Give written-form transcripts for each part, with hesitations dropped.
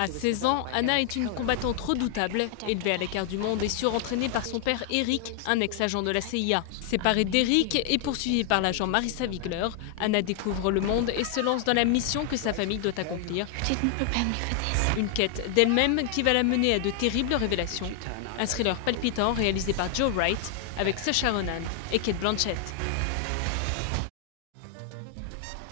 À 16 ans, Anna est une combattante redoutable, élevée à l'écart du monde et surentraînée par son père Eric, un ex-agent de la CIA. Séparée d'Eric et poursuivie par l'agent Marissa Wigler, Anna découvre le monde et se lance dans la mission que sa famille doit accomplir. Une quête d'elle-même qui va la mener à de terribles révélations. Un thriller palpitant réalisé par Joe Wright avec Saoirse Ronan et Cate Blanchett.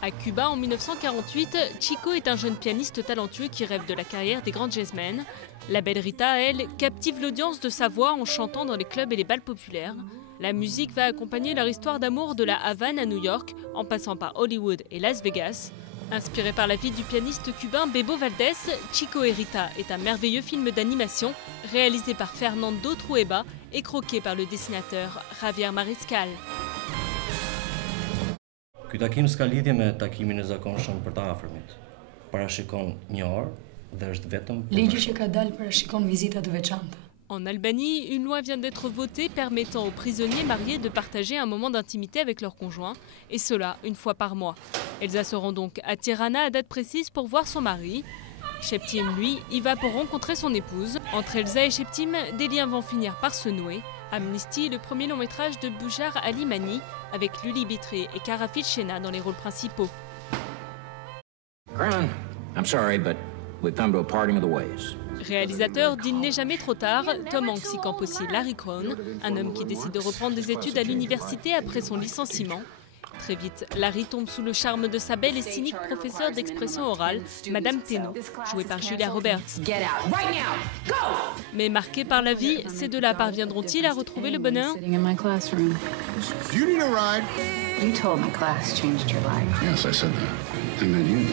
À Cuba, en 1948, Chico est un jeune pianiste talentueux qui rêve de la carrière des grandes jazzmen. La belle Rita, elle, captive l'audience de sa voix en chantant dans les clubs et les bals populaires. La musique va accompagner leur histoire d'amour de la Havane à New York, en passant par Hollywood et Las Vegas. Inspiré par la vie du pianiste cubain Bebo Valdés, Chico et Rita est un merveilleux film d'animation réalisé par Fernando Trueba et croqué par le dessinateur Javier Mariscal. Ky takim s'ka lidhje me takimin e zakonshëm për të afërmit. Parashikon një orë dhe është vetëm Ligji që ka dalë parashikon vizita të veçanta. En Albanie, une loi vient d'être votée permettant aux prisonniers mariés de partager un moment d'intimité avec leur conjoint, et cela une fois par mois. Elsa se rend donc à Tirana à date précise pour voir son mari. Sheptim, lui, y va pour rencontrer son épouse. Entre Elsa et Sheptim, des liens vont finir par se nouer. Amnesty, le premier long métrage de Bujar Ali Mani, avec Luli Bitré et Karafil Shena dans les rôles principaux. Carolyn, I'm sorry, but we've come to a parting of the ways. Réalisateur d'Il n'est jamais trop tard, Tom Hanks y campe aussi Larry Crone, un homme qui décide de reprendre des études à l'université après son licenciement. Très vite, Larry tombe sous le charme de sa belle et cynique professeure d'expression orale, Madame Teno, jouée par Julia Roberts. Mais marqués par la vie, ces deux-là parviendront-ils à retrouver le bonheur? You need a ride. You told my class changed your life. Yes, I said that. And then you.